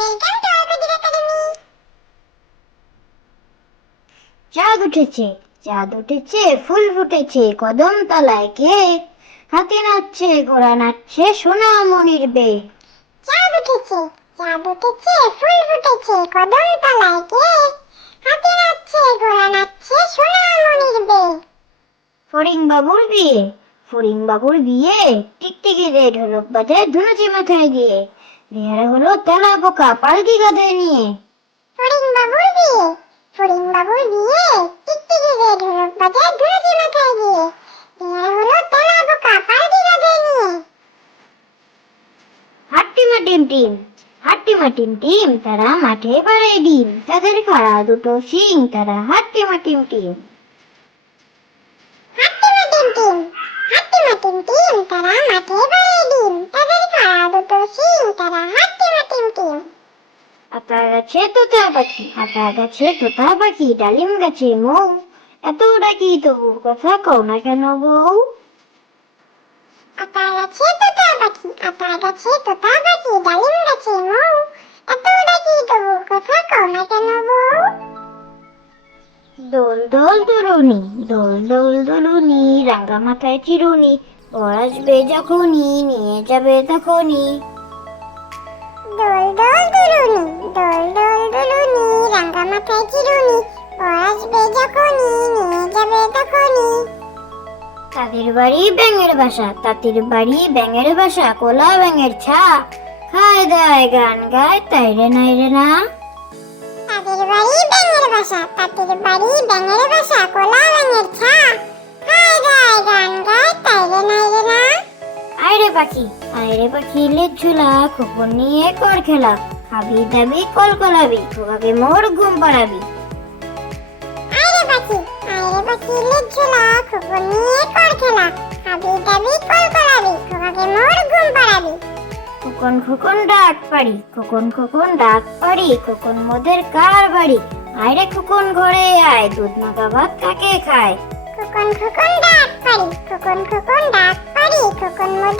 Welcome to আরবিদির academy. চাঁদ উঠেছে, চাঁদ উঠেছে, ফুল ফুটেছে কদম তলায় কে? হাতি নাচছে, ঘোড়া নাচছে, সোনামণির বে। চাঁদ উঠেছে, চাঁদ উঠেছে, ফুল ফুটেছে কদম তলায় কে? হাতি নাচছে, ঘোড়া নাচছে, সোনামণির বে। ফড়িং বাবুর বিয়ে, ফড়িং বাবুর বিয়ে, টিকটিকিদের ঢোলক বাজে ধুনুচি মাথায় দিয়ে। বিহারে হলো তেলা পোকা পালকি কাঁধে নিয়ে। ফড়িং বাবুর বিয়ে, ফড়িং বাবুর বিয়ে, টিকটিকিদের ঢোলক বাজে ধুনুচি মাথায় দিয়ে। বিয়ে হলো তেলা পোকা পালকি কাঁধে নিয়ে। হাট্টিমা টিম টিম, হাট্টিমা টিম টিম, তারা মাঠে পাড়ে ডিম। তাদের খাড়া দুটো শিং, তারা হাট্টিমা টিম টিম। হাট্টিমা টিম টিম, হাট্টিমা টিম টিম, তারা মাঠে পাড়ে ডিম। তাদের খাড়া দুটো শিং, তারা হাট্টিমা টিম টিম। আতা গাছে তোতা পাখি, আতা গাছে তোতা পাখি, ডালিম গাছে মৌ। এত ডাকি তবু কথা কও না কেন বউ? আতা গাছে তোতা পাখি, আতা গাছে তোতা পাখি, ডালিম গাছে মৌ। এত ডাকি তবু কথা কও না কেন বউ? দোল দোল দুলুনি, দোল দোল দুলুনি, রাঙা মাথায় চিরুনি। বর আসবে যখনই, নিয়ে যাবে তখনই। দোল দোল দুলুনি, দোল দোল দুলুনি, রাঙা মাথায় চিরুনি। বর আসবে যখনই, নিয়ে যাবে তখনই। তাদের বাড়ি ব্যাঙের বাসা, তাদের বাড়ি ব্যাঙের বাসা, কোলা ব্যাঙের ছা। খায় দায় গান গায়, তাই রে নাই রে না। তাদের বাড়ি ব্যাঙের বাসা, তাদের বাড়ি ব্যাঙের বাসা, কোলা ব্যাঙের ছা। খায় গায় গান গায়, তাই রে নাই রে না। আয়রে পাখি, আয়রে পাখি, লেজ ঝুলা, খোকন নিয়ে কর খেলা। খাবি দাবি কল কলাবি, খোকাকে মোর ঘুম পাড়াবি। আয়রে পাখি, আয়রে পাখি, লেজ ঝোলা, খোকন নিয়ে কর খেলা। খাবি দাবি কল কলাবি, খোকাকে মোর ঘুম পাড়াবি। খোকন খোকন ডাক পারি, খোকন খোকন ডাক পারি, খোকন মোদের কার বাড়ি? আয়রে খোকন ঘরে আয়, দুধ মাখা ভাত কাকে খায়? খোকন খোকন ডাক পারি, খোকন খোকন ডাক পারি, খোকন মোদের